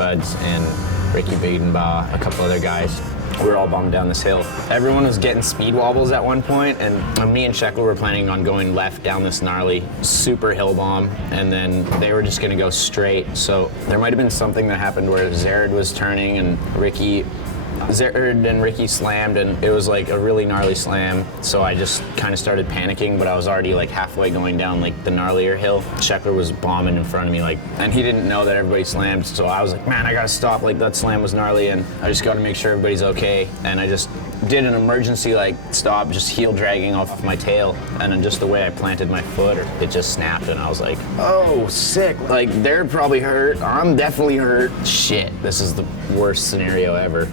T-Puds and Ricky Biedenbaugh, a couple other guys. We were all bummed down this hill. Everyone was getting speed wobbles at one point, and me and Sheckler were planning on going left down this gnarly, super hill bomb, and then they were just gonna go straight. So there might have been something that happened where Zared was turning and Zared and Ricky slammed, and it was like a really gnarly slam. So I just kind of started panicking, but I was already like halfway going down like the gnarlier hill. Sheckler was bombing in front of me, and he didn't know that everybody slammed. So I was like, man, I gotta stop. Like that slam was gnarly, and I just gotta make sure everybody's okay. And I just did an emergency stop, just heel dragging off my tail, and then just the way I planted my foot, it just snapped, and I was like, oh, sick. Like they're probably hurt. I'm definitely hurt. Shit, this is the worst scenario ever.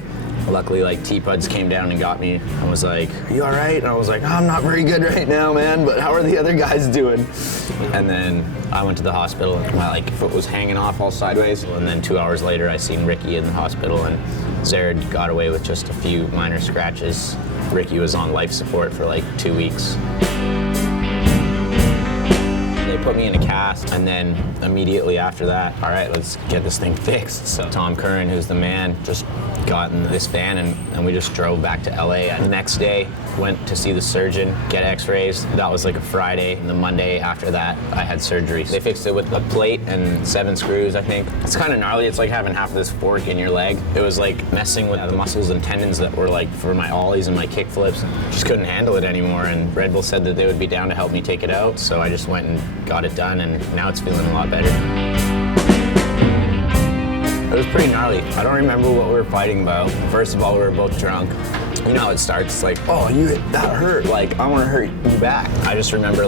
Luckily, T-Puds came down and got me and was like, are you all right? And I was like, oh, I'm not very good right now, man, but how are the other guys doing? And then I went to the hospital, and my foot was hanging off all sideways. And then 2 hours later, I seen Ricky in the hospital, and Zared got away with just a few minor scratches. Ricky was on life support for 2 weeks. They put me in a cast, and then immediately after that, all right, let's get this thing fixed. So Tom Curran, who's the man, just got in this van, and we just drove back to LA. The next day, went to see the surgeon, get x-rays. That was a Friday, and the Monday after that, I had surgery. They fixed it with a plate and 7 screws, I think. It's kind of gnarly. It's like having half of this fork in your leg. It was messing with the muscles and tendons that were for my ollies and my kick flips. Just couldn't handle it anymore, and Red Bull said that they would be down to help me take it out, so I just went and got it done, and now it's feeling a lot better. It was pretty gnarly. I don't remember what we were fighting about. First of all, we were both drunk. You know how it starts, oh, that hurt. I want to hurt you back. I just remember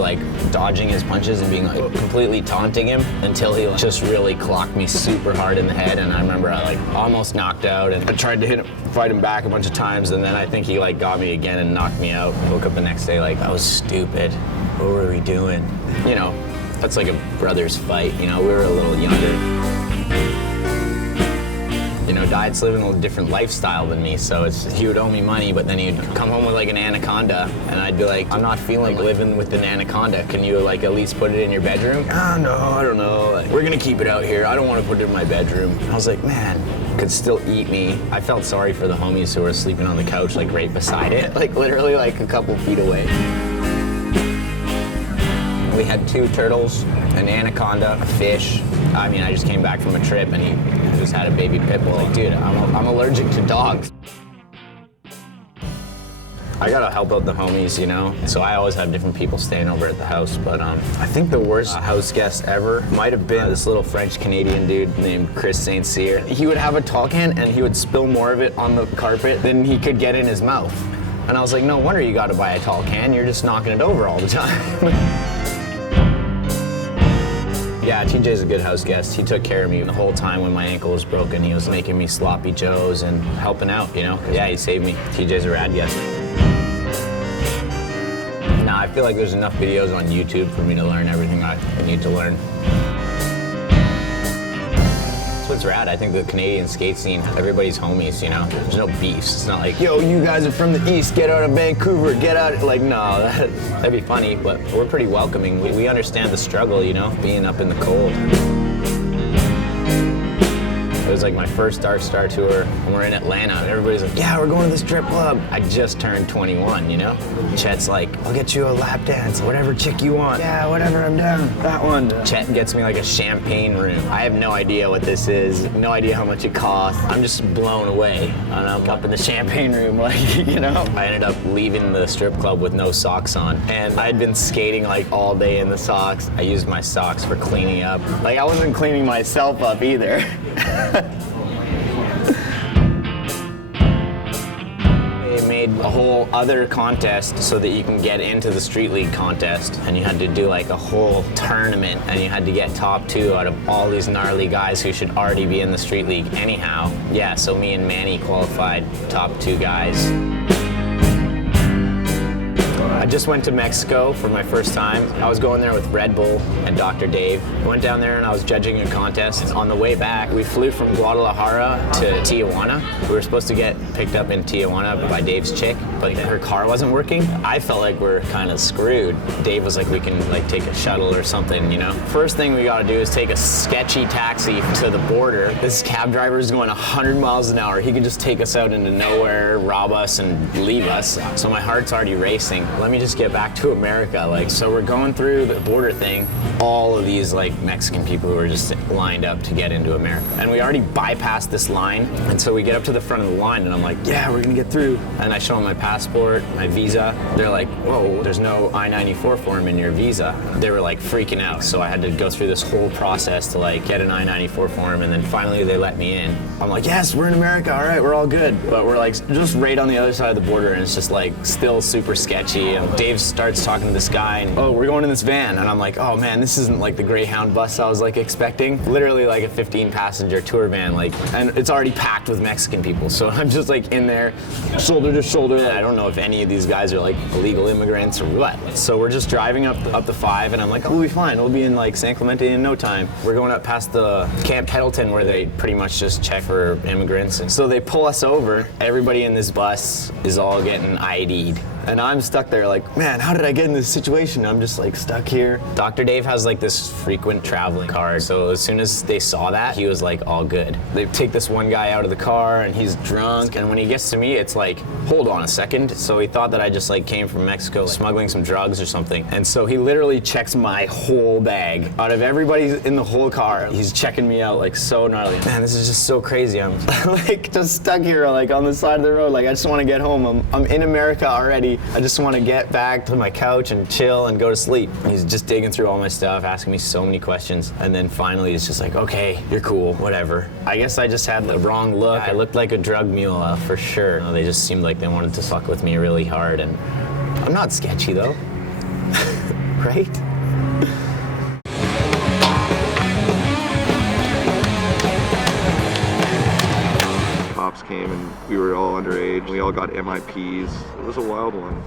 dodging his punches and being completely taunting him until he just really clocked me super hard in the head. And I remember I almost knocked out, and I tried to fight him back a bunch of times, and then I think he got me again and knocked me out. I woke up the next day that was stupid. What were we doing? You know, that's like a brother's fight. You know, we were a little younger. You know, Diet's living a different lifestyle than me, so he would owe me money, but then he'd come home with an anaconda, and I'd be like, I'm not feeling living with an anaconda. Can you at least put it in your bedroom? Oh, no, I don't know. We're gonna keep it out here. I don't want to put it in my bedroom. And I was like, man, it could still eat me. I felt sorry for the homies who were sleeping on the couch, right beside it, literally a couple feet away. We had 2 turtles, an anaconda, a fish. I mean, I just came back from a trip, and he just had a baby pit bull. Dude, I'm allergic to dogs. I gotta help out the homies, you know? So I always have different people staying over at the house, but I think the worst house guest ever might have been this little French-Canadian dude named Chris St. Cyr. He would have a tall can, and he would spill more of it on the carpet than he could get in his mouth. And I was like, no wonder you gotta buy a tall can. You're just knocking it over all the time. Yeah, TJ's a good house guest. He took care of me the whole time when my ankle was broken. He was making me sloppy joes and helping out, you know? Yeah, he saved me. TJ's a rad guest. Nah, I feel like there's enough videos on YouTube for me to learn everything I need to learn. That's what's rad. I think the Canadian skate scene, everybody's homies, you know? There's no beefs. It's not like, yo, you guys are from the East, get out of Vancouver, get out. No, that'd be funny, but we're pretty welcoming. We understand the struggle, you know, being up in the cold. It was my first Dark Star tour, and we're in Atlanta, and everybody's like, yeah, we're going to the strip club. I just turned 21, you know? Chet's like, I'll get you a lap dance, whatever chick you want. Yeah, whatever, I'm down. That one. Chet gets me a champagne room. I have no idea what this is, no idea how much it costs. I'm just blown away, and I'm up in the champagne room, you know? I ended up leaving the strip club with no socks on, and I had been skating all day in the socks. I used my socks for cleaning up. I wasn't cleaning myself up either. They made a whole other contest so that you can get into the Street League contest, and you had to do a whole tournament, and you had to get top 2 out of all these gnarly guys who should already be in the Street League anyhow. Yeah, so me and Manny qualified top 2 guys. I just went to Mexico for my first time. I was going there with Red Bull and Dr. Dave. I went down there and I was judging a contest. On the way back, we flew from Guadalajara to Tijuana. We were supposed to get picked up in Tijuana by Dave's chick, but her car wasn't working. I felt like we're kind of screwed. Dave was like, we can like take a shuttle or something, you know? First thing we gotta do is take a sketchy taxi to the border. This cab driver is going 100 miles an hour. He could just take us out into nowhere, rob us, and leave us. So my heart's already racing. Let me just get back to America. Like, so we're going through the border thing. All of these like Mexican people who are just lined up to get into America. And we already bypassed this line. And so we get up to the front of the line and I'm like, yeah, we're gonna get through. And I show them my passport, my visa. They're like, whoa, there's no I-94 form in your visa. They were like freaking out. So I had to go through this whole process to like get an I-94 form, and then finally they let me in. I'm like, yes, we're in America, all right, we're all good. But we're like just right on the other side of the border, and it's just like still super sketchy. And Dave starts talking to this guy, and oh, we're going in this van. And I'm like, oh man, this isn't like the Greyhound bus I was like expecting. Literally like a 15-passenger tour van, like, and it's already packed with Mexican people. So I'm just like in there, shoulder to shoulder. I don't know if any of these guys are like illegal immigrants or what. So we're just driving up the 5, and I'm like, oh, we'll be fine. We'll be in like San Clemente in no time. We're going up past the Camp Pendleton where they pretty much just check for immigrants. And so they pull us over. Everybody in this bus is all getting ID'd. And I'm stuck there like, man, how did I get in this situation? I'm just like stuck here. Dr. Dave has like this frequent traveling card. So as soon as they saw that, he was like all good. They take this one guy out of the car and he's drunk. And when he gets to me, it's like, hold on a second. So he thought that I just like came from Mexico smuggling some drugs or something. And so he literally checks my whole bag. Out of everybody in the whole car, he's checking me out like so gnarly. Man, this is just so crazy. I'm like just stuck here like on the side of the road. Like I just want to get home. I'm in America already. I just want to get back to my couch and chill and go to sleep. He's just digging through all my stuff, asking me so many questions. And then finally it's just like, okay, you're cool, whatever. I guess I just had the wrong look. I looked like a drug mule for sure. You know, they just seemed like they wanted to fuck with me really hard. And I'm not sketchy though, right? Cops came and we were all underage. We all got MIPs. It was a wild one.